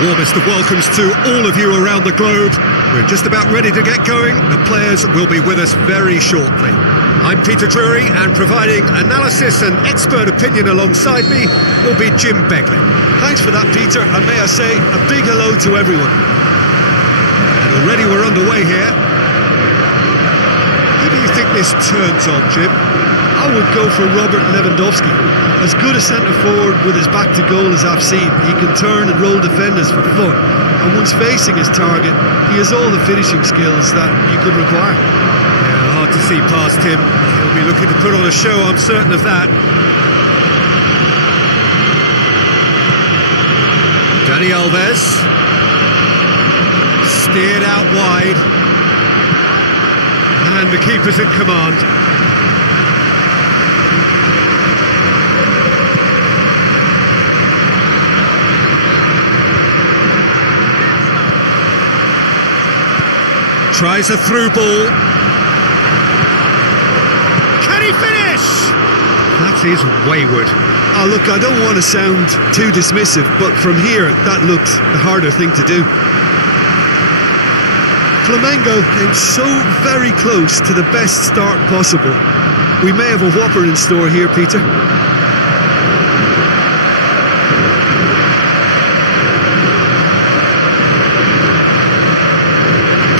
The warmest of welcomes to all of you around the globe. We're just about ready to get going. The players will be with us very shortly. I'm Peter Drury, and providing analysis and expert opinion alongside me will be Jim Beglin. Thanks for that, Peter, and may I say a big hello to everyone. And already we're underway here. Who do you think this turns on, Jim? I would go for Robert Lewandowski. As good a centre-forward with his back to goal as I've seen. He can turn and roll defenders for fun. And once facing his target, he has all the finishing skills that you could require. Yeah, hard to see past him. He'll be looking to put on a show, I'm certain of that. Dani Alves. Steered out wide. And the keeper's in command. Tries a through ball. Can he finish? That is wayward. Oh, look, I don't want to sound too dismissive, but from here, that looked the harder thing to do. Flamengo came so very close to the best start possible. We may have a whopper in store here, Peter.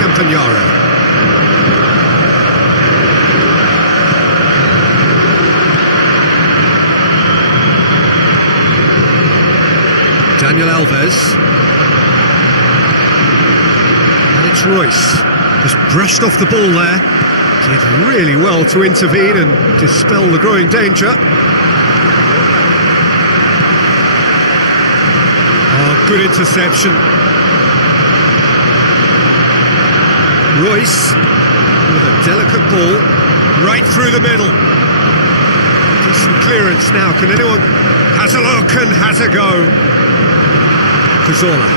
Campagnaro. Daniel Alves. And it's Royce. Just brushed off the ball there. Did really well to intervene and dispel the growing danger. Oh, good interception. Royce with a delicate ball right through the middle. Decent clearance now. Can anyone? Has a look and has a go. Cazorla.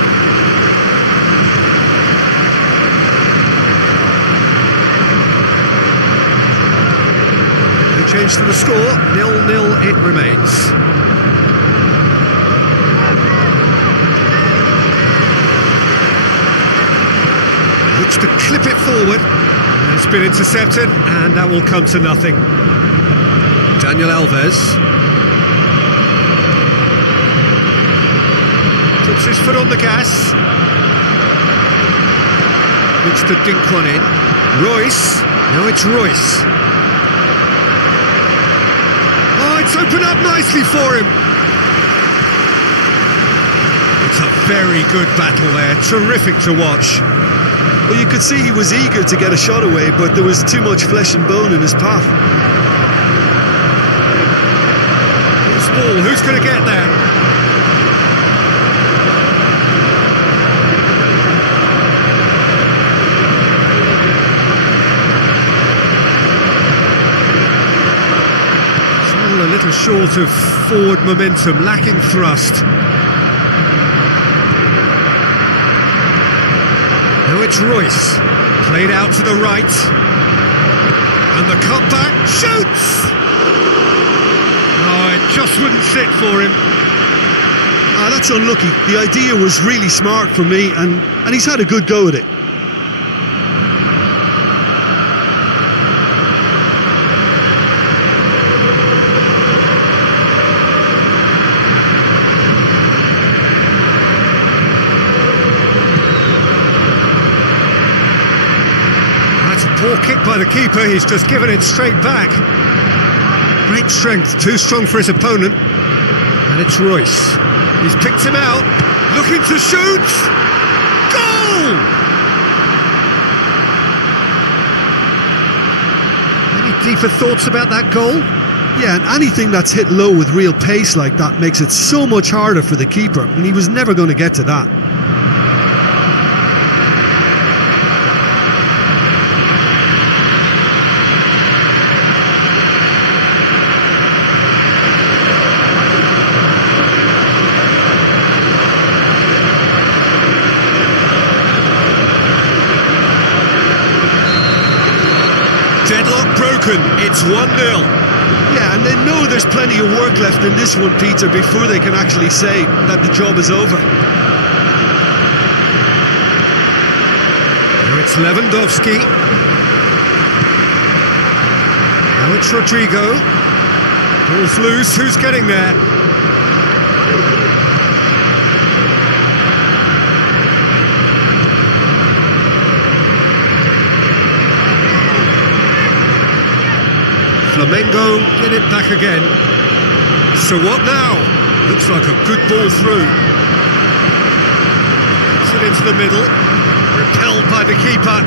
No change to the score. 0-0 it remains. Looks to clip it forward. It's been intercepted, and that will come to nothing. Daniel Alves puts his foot on the gas. Looks to dink one in. Royce. Now it's Royce. Oh, it's opened up nicely for him. It's a very good battle there. Terrific to watch. Well, you could see he was eager to get a shot away, but there was too much flesh and bone in his path. Loose ball, who's going to get there? Still a little short of forward momentum, lacking thrust. Now it's Royce, played out to the right, and the cutback shoots! Oh, it just wouldn't sit for him. Ah, that's unlucky. The idea was really smart from me, and he's had a good go at it. Poor kick by the keeper, he's just given it straight back. Great strength, too strong for his opponent. And it's Royce. He's picked him out, looking to shoot! Goal! Any deeper thoughts about that goal? Yeah, and anything that's hit low with real pace like that makes it so much harder for the keeper, and he was never going to get to that. Deadlock broken, it's 1-0. Yeah, and they know there's plenty of work left in this one, Peter, before they can actually say that the job is over. Now it's Lewandowski. Now it's Rodrigo. Ball's loose, who's getting there? Flamengo get it back again. So what now? Looks like a good ball through. Puts it into the middle. Repelled by the keeper.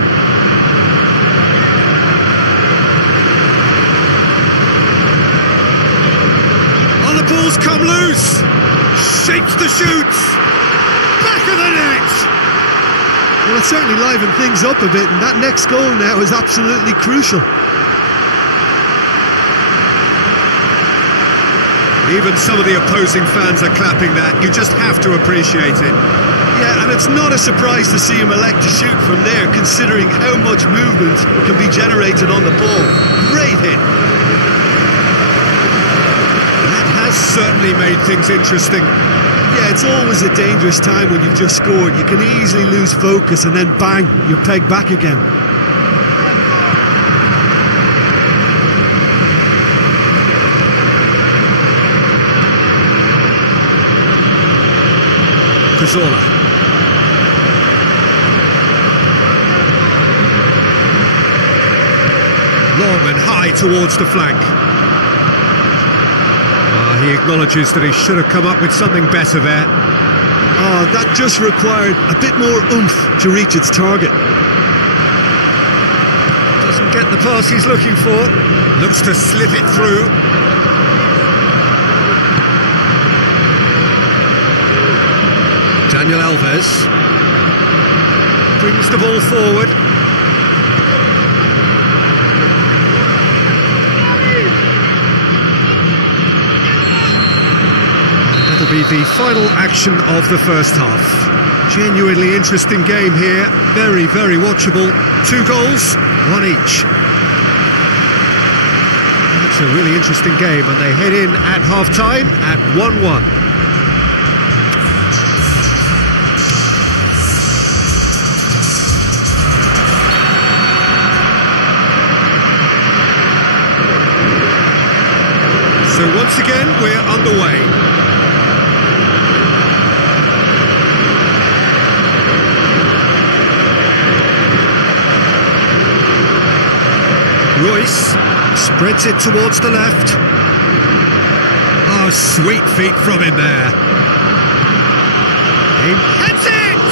Oh, the ball's come loose. Shapes the shoots. Back of the net. Well, it certainly livened things up a bit, and that next goal now is absolutely crucial. Even some of the opposing fans are clapping that. You just have to appreciate it. Yeah, and it's not a surprise to see him elect to shoot from there, considering how much movement can be generated on the ball. Great hit. That has certainly made things interesting. Yeah, it's always a dangerous time when you've just scored. You can easily lose focus and then bang, you're pegged back again. Cazorla. Long and high towards the flank. He acknowledges that he should have come up with something better there. Oh, that just required a bit more oomph to reach its target. Doesn't get the pass he's looking for. Looks to slip it through. Daniel Alves brings the ball forward. That'll be the final action of the first half. Genuinely interesting game here. Very, very watchable. 2 goals, 1 each. It's a really interesting game, and they head in at half-time at 1-1. So once again, we're underway. Royce spreads it towards the left. Oh, sweet feet from him there. He heads it!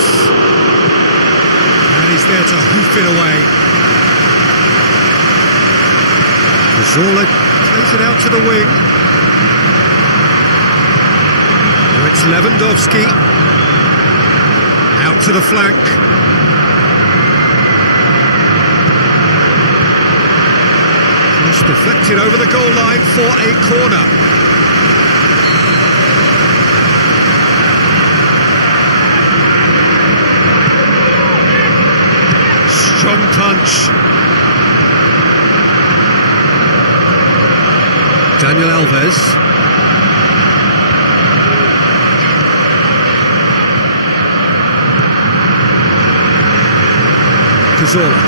And he's there to hoof it away. Cazorla plays it out to the wing. Now it's Lewandowski. Out to the flank. Deflected over the goal line for a corner. Strong punch. Daniel Alves. Cazorla.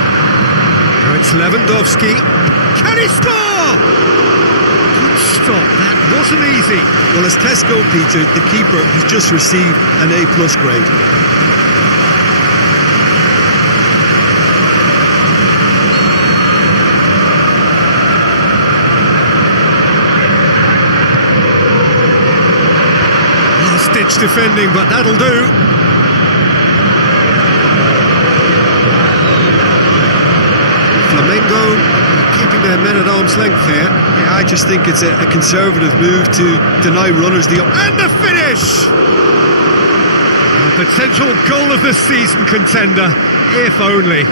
Now it's Lewandowski. Can he score? Good stop, that wasn't easy. Well, as tests go, Peter, the keeper has just received an A+ grade. last-ditch defending, but that'll do. Flamengo keeping their men at arm's length here. Yeah, I just think it's a conservative move to deny runners the... And the finish! A potential goal of the season contender, if only.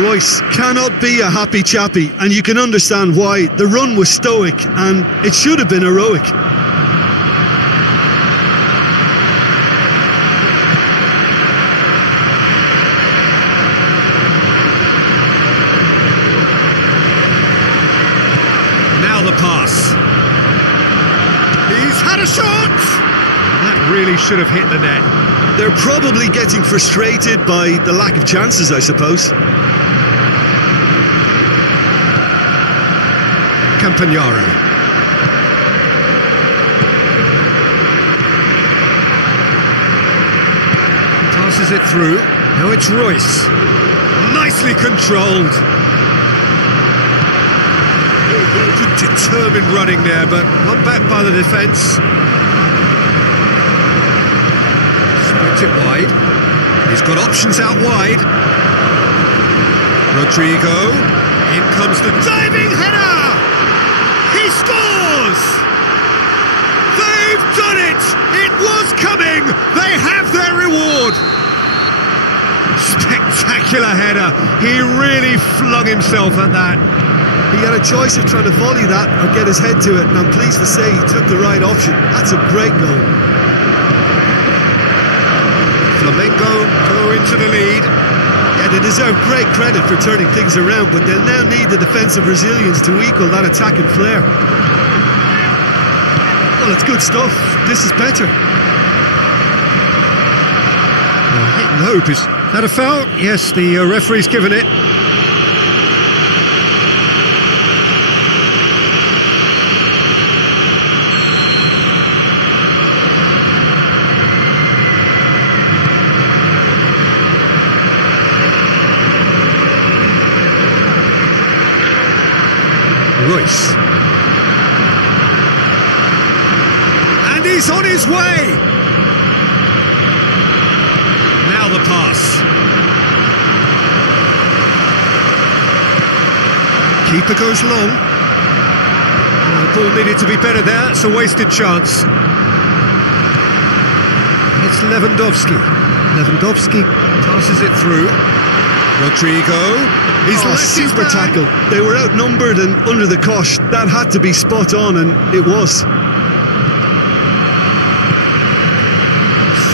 Royce cannot be a happy chappy, and you can understand why. The run was stoic, and it should have been heroic. Now the pass. He's had a shot! That really should have hit the net. They're probably getting frustrated by the lack of chances, I suppose. Campagnaro. Passes it through. Now it's Royce. Nicely controlled. Determined running there, but one back by the defence. Spreads it wide. He's got options out wide. Rodrigo. In comes the diving header! He scores! They've done it! It was coming! They have their reward! Spectacular header. He really flung himself at that. He had a choice of trying to volley that or get his head to it, and I'm pleased to say he took the right option. That's a great goal. Flamengo go into the lead. Yeah, they deserve great credit for turning things around, but they'll now need the defensive resilience to equal that attacking flair. Well, it's good stuff. This is better. Well, hit and hope. Is that a foul? Yes, the referee's given it. Royce. And he's on his way! Now the pass. Keeper goes long. The ball needed to be better there. It's a wasted chance. It's Lewandowski. Lewandowski passes it through. Rodrigo. He's super tackle. They were outnumbered and under the cosh. That had to be spot on, and it was.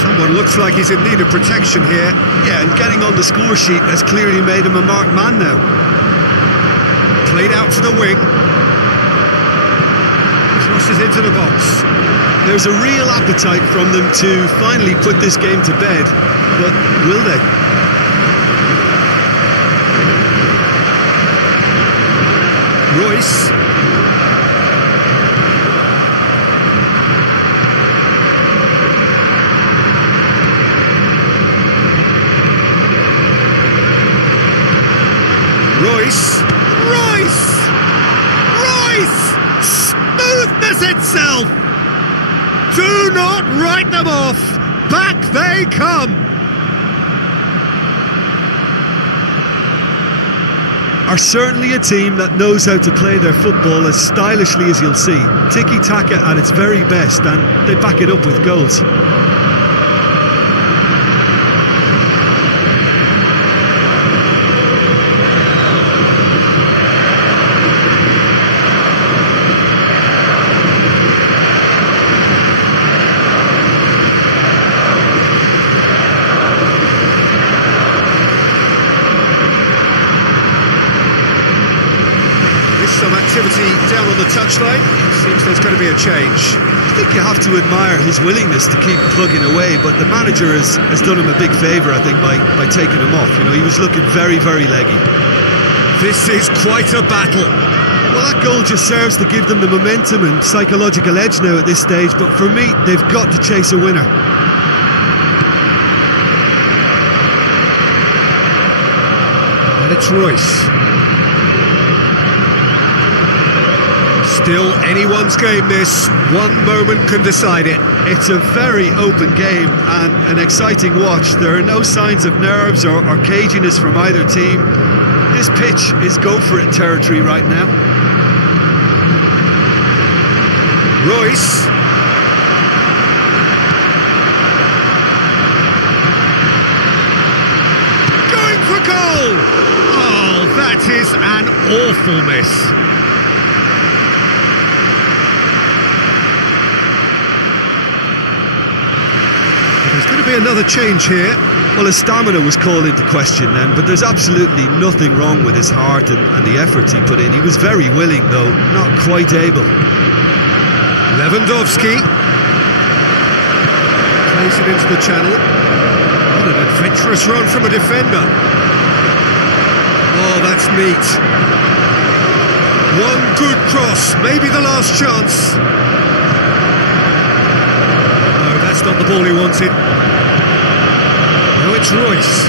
Someone looks like he's in need of protection here. Yeah, and getting on the score sheet has clearly made him a marked man now. Played out to the wing. Crosses into the box. There's a real appetite from them to finally put this game to bed, but will they? Royce. Royce. Royce! Royce! Smoothness itself! Do not write them off! Back they come! Are certainly a team that knows how to play their football as stylishly as you'll see. Tiki-taka at its very best, and they back it up with goals. Some activity down on the touchline. It seems there's going to be a change. I think you have to admire his willingness to keep plugging away, but the manager has done him a big favour, I think, by taking him off. You know, he was looking very, very leggy. This is quite a battle. Well, that goal just serves to give them the momentum and psychological edge now at this stage, but for me, they've got to chase a winner. And it's Royce. Still anyone's game this. One moment can decide it. It's a very open game and an exciting watch. There are no signs of nerves or caginess from either team. This pitch is go-for-it territory right now. Royce. Going for goal! Oh, that is an awful miss. There's going to be another change here. Well, his stamina was called into question then, but there's absolutely nothing wrong with his heart and the efforts he put in. He was very willing, though, not quite able. Lewandowski plays it into the channel. What an adventurous run from a defender. Oh, that's neat. One good cross, maybe the last chance. No, that's not the ball he wanted. Now it's Royce.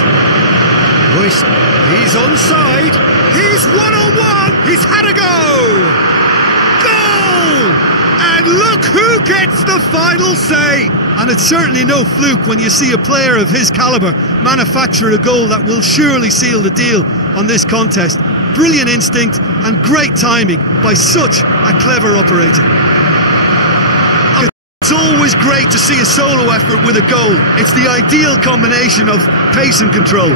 Royce, he's onside. He's one-on-one. He's had a go. Goal! And look who gets the final say! And it's certainly no fluke when you see a player of his calibre manufacture a goal that will surely seal the deal on this contest. Brilliant instinct and great timing by such a clever operator. It's always great to see a solo effort with a goal. It's the ideal combination of pace and control.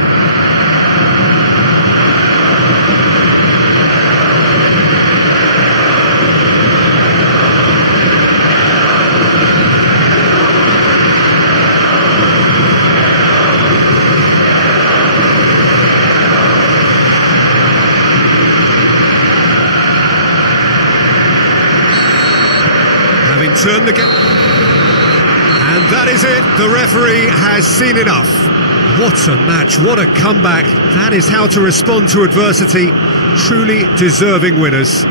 Turn the game. And that is it. The referee has seen enough. What a match. What a comeback. That is how to respond to adversity. Truly deserving winners.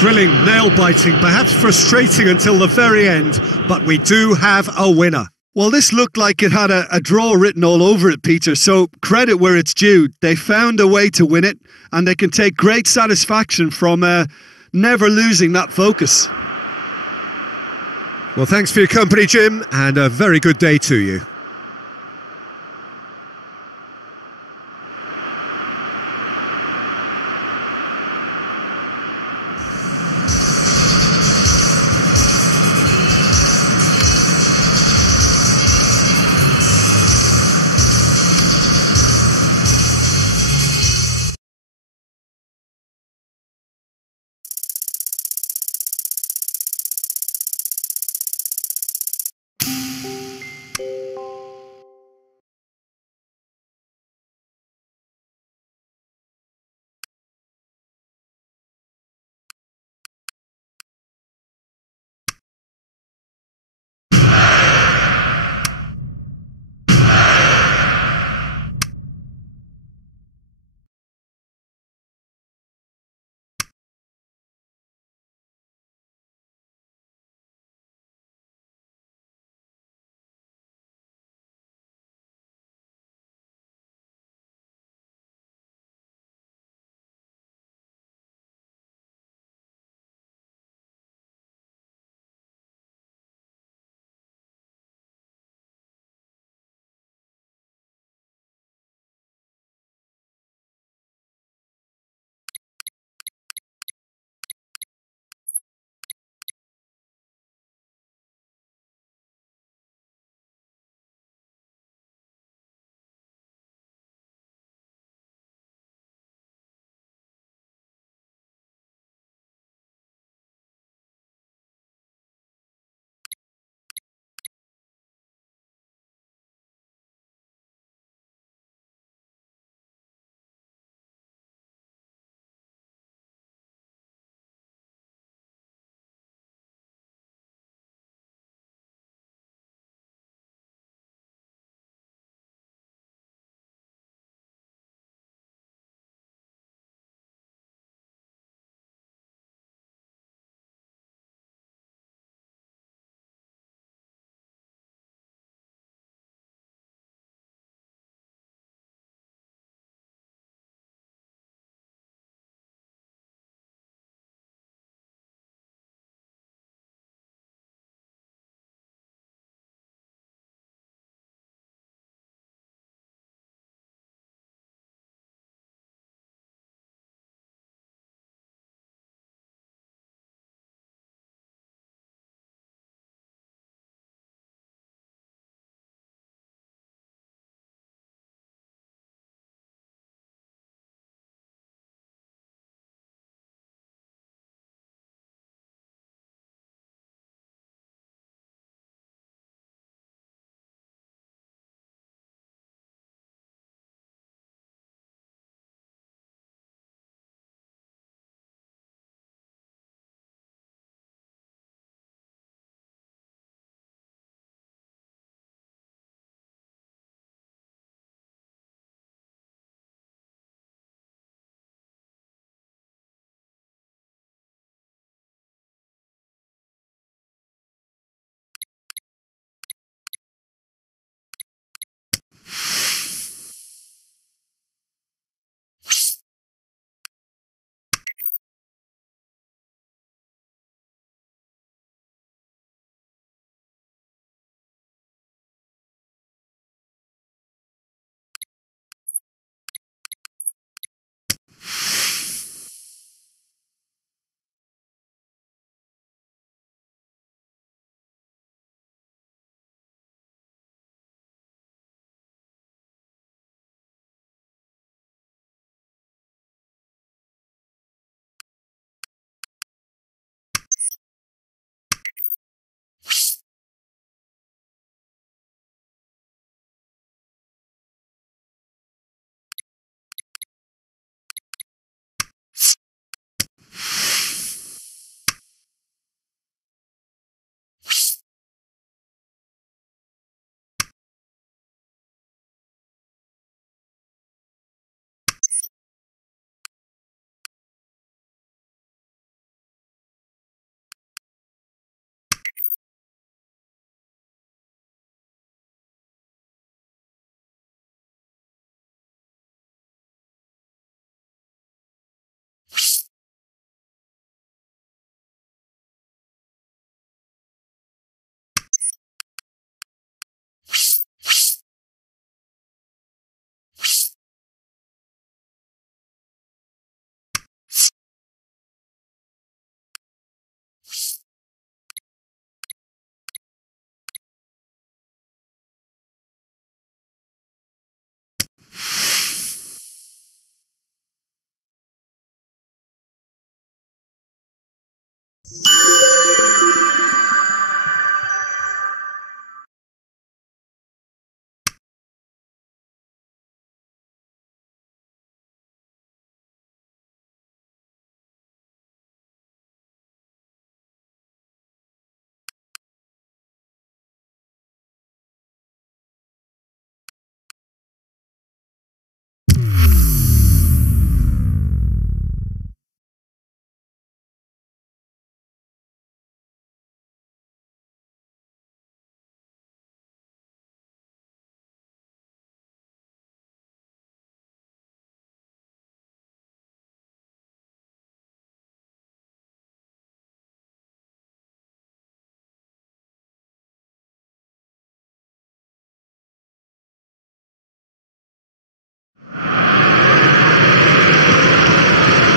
Thrilling, nail-biting, perhaps frustrating until the very end, but we do have a winner. Well, this looked like it had a draw written all over it, Peter, so credit where it's due. They found a way to win it, and they can take great satisfaction from never losing that focus. Well, thanks for your company, Jim, and a very good day to you.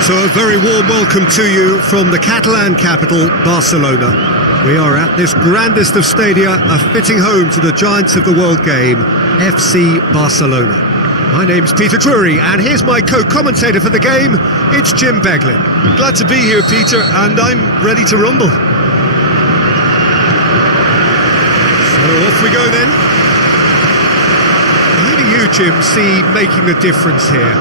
So a very warm welcome to you from the Catalan capital, Barcelona. We are at this grandest of stadia, a fitting home to the giants of the world game, FC Barcelona. My name's Peter Drury, and here's my co-commentator for the game, it's Jim Beglin. Glad to be here, Peter, and I'm ready to rumble. So off we go then. Who do you, Jim, see making the difference here?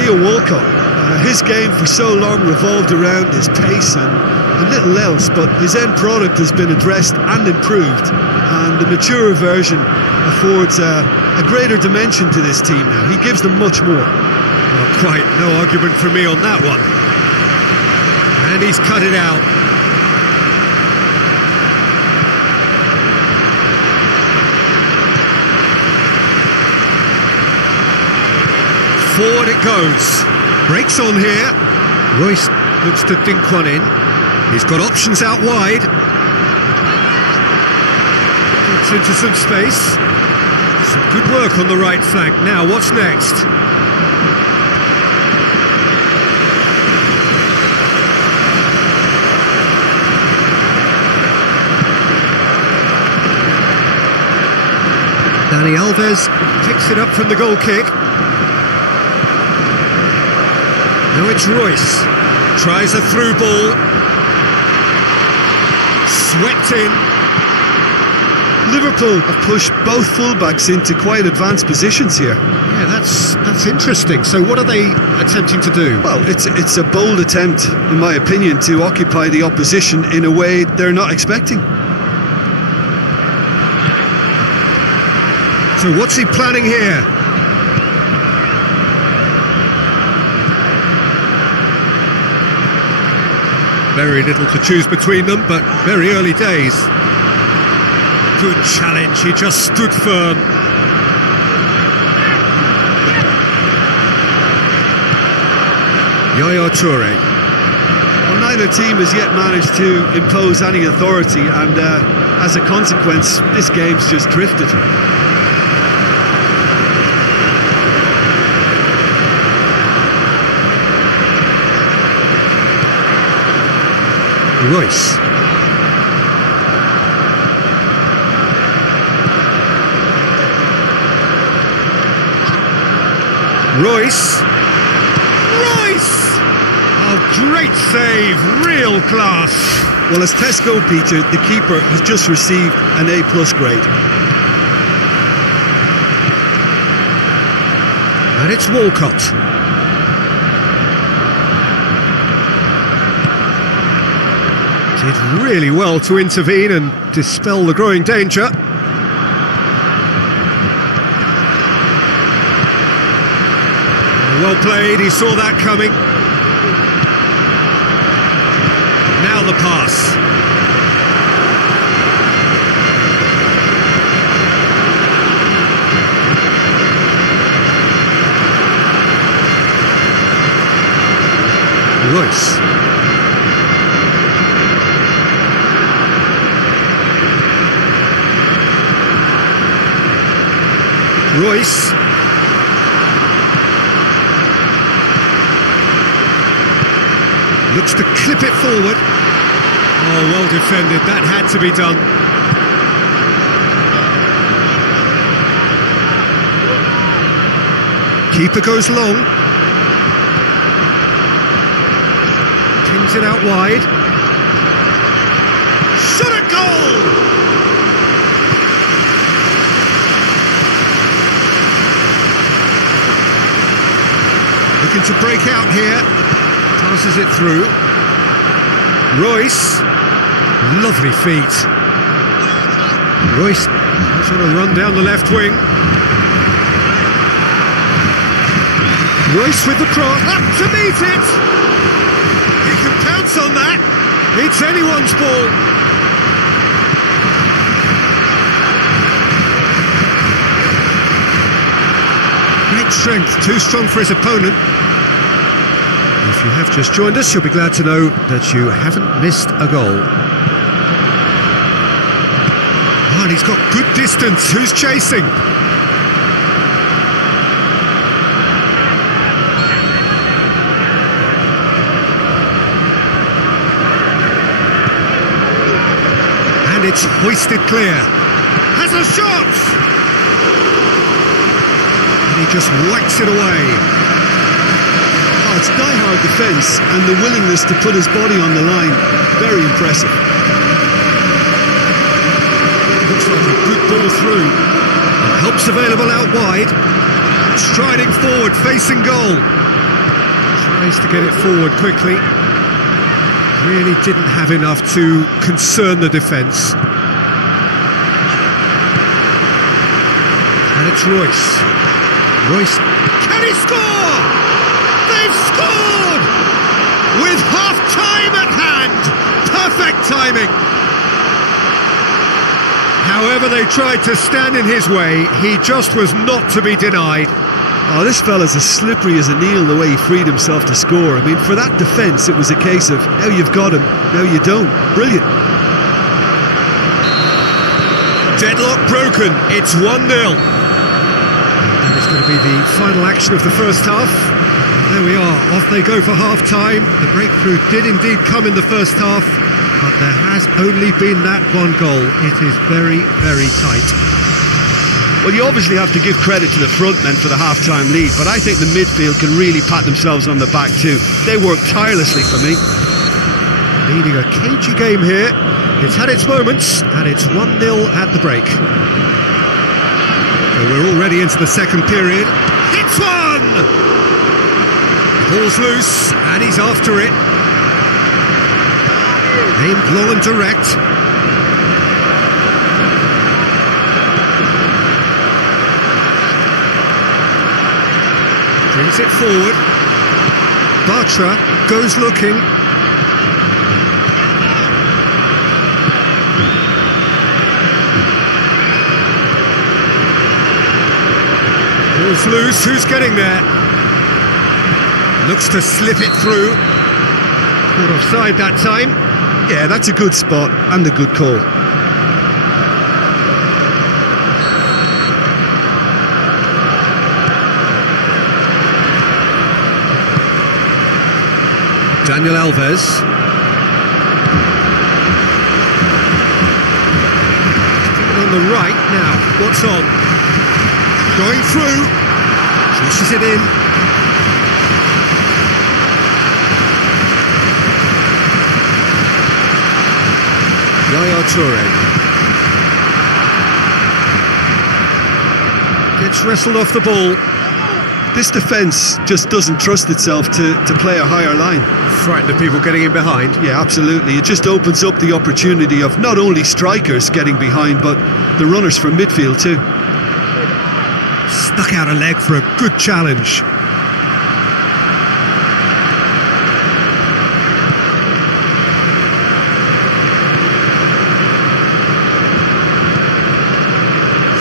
Theo Walcott. His game for so long revolved around his pace and little else, but his end product has been addressed and improved, and the mature version affords a greater dimension to this team now. He gives them much more. Well, quite no argument from me on that one. And he's cut it out. Forward it goes. Breaks on here. Royce looks to dink one in. He's got options out wide. Gets into some space. Some good work on the right flank. Now, what's next? Dani Alves picks it up from the goal kick. Now it's Royce, tries a through ball, swept in. Liverpool have pushed both fullbacks into quite advanced positions here. Yeah, that's interesting. So what are they attempting to do? Well, it's a bold attempt, in my opinion, to occupy the opposition in a way they're not expecting. So what's he planning here? Very little to choose between them, but very early days. Good challenge, he just stood firm. Yaya Toure. Well, neither team has yet managed to impose any authority, and as a consequence, this game's just drifted. Royce. Royce. Oh, great save, real class. Well, as Tesco, Peter, the keeper has just received an A+ grade. And it's Walcott. Did really well to intervene and dispel the growing danger. Well played, he saw that coming. Now the pass. Royce. Royce. Looks to clip it forward. Oh, well defended. That had to be done. Keeper goes long. Pins it out wide. shot at goal! Looking to break out here. Passes it through. Royce. Lovely feet. Royce trying to run down the left wing. Royce with the cross. Up to meet it! He can pounce on that. It's anyone's ball. Great strength, too strong for his opponent. If you have just joined us, you'll be glad to know that you haven't missed a goal. Oh, and he's got good distance. Who's chasing? And it's hoisted clear. Has a shot! And he just whacks it away. Oh, it's die-hard defence and the willingness to put his body on the line. Very impressive. Looks like a good ball through. Help's available out wide. Striding forward, facing goal. Tries to get it forward quickly. Really didn't have enough to concern the defence. And it's Royce. Royce, can he score? They've scored! With half-time at hand! Perfect timing! However they tried to stand in his way, he just was not to be denied. Oh, this fella's as slippery as an eel the way he freed himself to score. I mean, for that defence, it was a case of, now you've got him, now you don't. Brilliant. Deadlock broken, it's 1-0. That is going to be the final action of the first half. There we are, off they go for half-time. The breakthrough did indeed come in the first half, but there has only been that one goal. It is very, very tight. Well, you obviously have to give credit to the front men for the half-time lead, but I think the midfield can really pat themselves on the back too. They worked tirelessly for me. Leading a cagey game here. It's had its moments, and it's 1-0 at the break. So we're already into the second period. It's one! Ball's loose, and he's after it. Aimed long and direct. Brings it forward. Bartra goes looking. Ball's loose, who's getting there? Looks to slip it through. Caught offside that time. Yeah, that's a good spot and a good call. Daniel Alves. On the right now, what's on? Going through. Pushes it in. Yaya Toure. Gets wrestled off the ball. This defence just doesn't trust itself to play a higher line. Frightened of people getting in behind. Yeah, absolutely. It just opens up the opportunity of not only strikers getting behind, but the runners from midfield too. Stuck out a leg for a good challenge.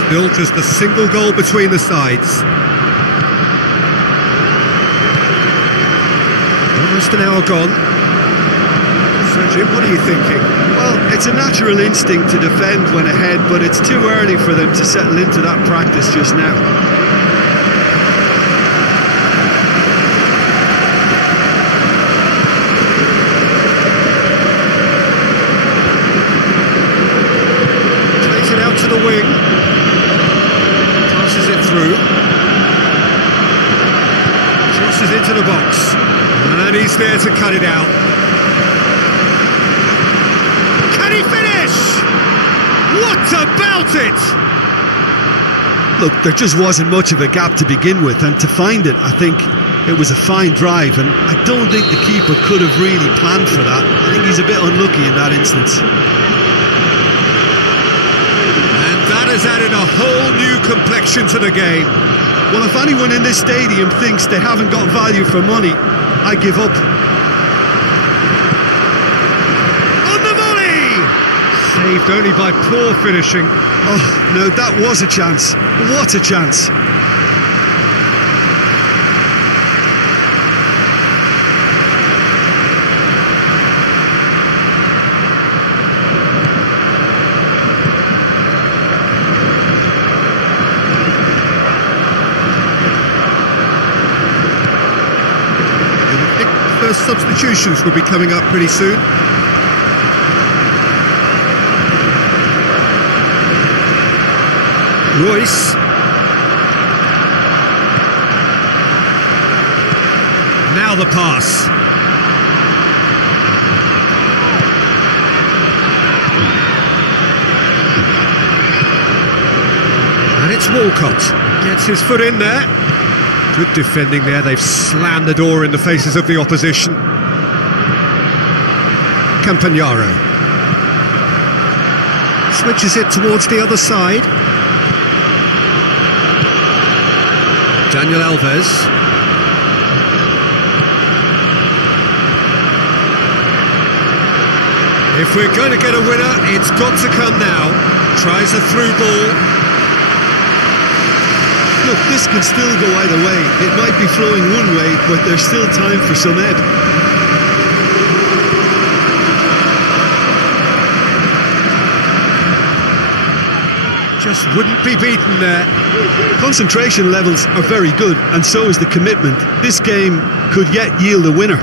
Still just a single goal between the sides. Almost an hour gone. So Jim, what are you thinking? Well, it's a natural instinct to defend when ahead, but it's too early for them to settle into that practice just now. Takes it out to the wing. Passes it through. Crosses into the box. And he's there to cut it out. Can he finish? What about it? Look, there just wasn't much of a gap to begin with, and to find it, I think it was a fine drive, and I don't think the keeper could have really planned for that. I think he's a bit unlucky in that instance. And that has added a whole new complexion to the game. Well, if anyone in this stadium thinks they haven't got value for money, I give up. On the volley! Saved only by poor finishing. Oh, no, that was a chance. What a chance. First substitutions will be coming up pretty soon. Royce. Now the pass. And it's Walcott. Gets his foot in there. Good defending there. They've slammed the door in the faces of the opposition. Campagnaro. Switches it towards the other side. Daniel Alves. If we're going to get a winner, it's got to come now. Tries a through ball. Look, this can still go either way. It might be flowing one way, but there's still time for some ebb. Just wouldn't be beaten there. Concentration levels are very good, and so is the commitment. This game could yet yield a winner.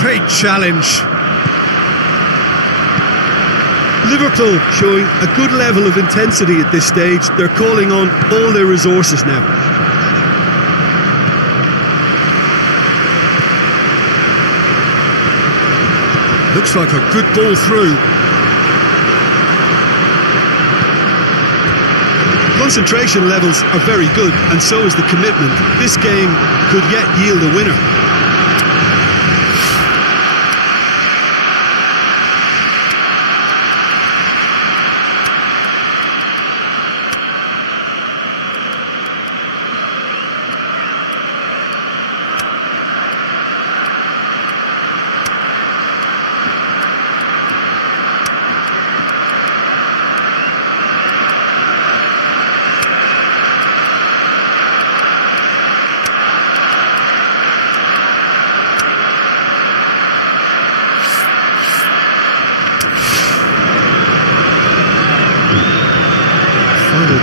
Great challenge. Liverpool showing a good level of intensity at this stage. They're calling on all their resources now. Looks like a good ball through. Concentration levels are very good, and so is the commitment. This game could yet yield a winner.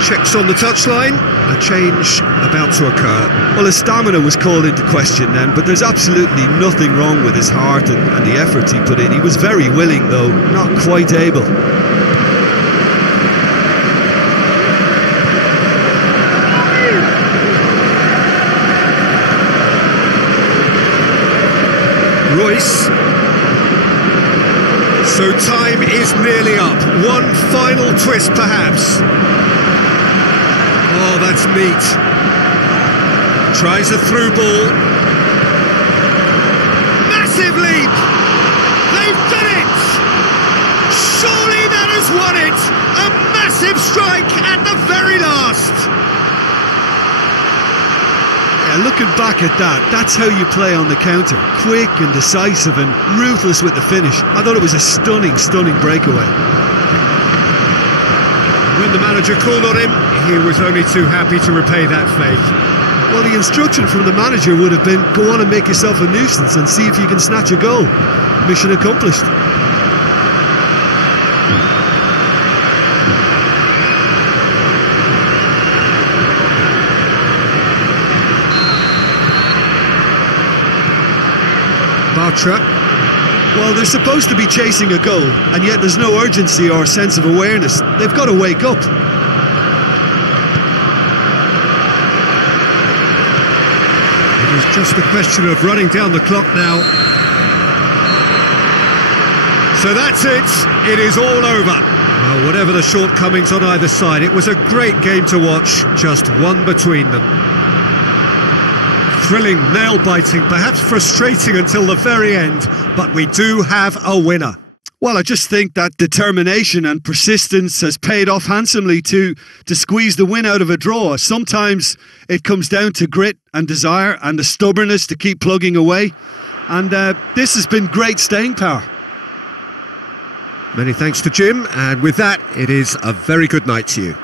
Checks on the touchline, a change about to occur. Well, his stamina was called into question then, but there's absolutely nothing wrong with his heart and the efforts he put in. He was very willing, though, not quite able. Royce. So time is nearly up. One final twist, perhaps. Oh, that's neat. Tries a through ball. Massive leap! They've done it! Surely that has won it! A massive strike at the very last! Yeah, looking back at that, that's how you play on the counter. Quick and decisive and ruthless with the finish. I thought it was a stunning, stunning breakaway. When the manager called on him, he was only too happy to repay that faith. Well, the instruction from the manager would have been, go on and make yourself a nuisance and see if you can snatch a goal. Mission accomplished. Bartra. Well, they're supposed to be chasing a goal, and yet there's no urgency or sense of awareness. They've got to wake up. It is just a question of running down the clock now. So that's it. It is all over. Well, whatever the shortcomings on either side, it was a great game to watch, just one between them. Thrilling, nail-biting, perhaps frustrating until the very end, but we do have a winner. Well, I just think that determination and persistence has paid off handsomely to squeeze the win out of a draw. Sometimes it comes down to grit and desire and the stubbornness to keep plugging away. And this has been great staying power. Many thanks to Jim, and with that, it is a very good night to you.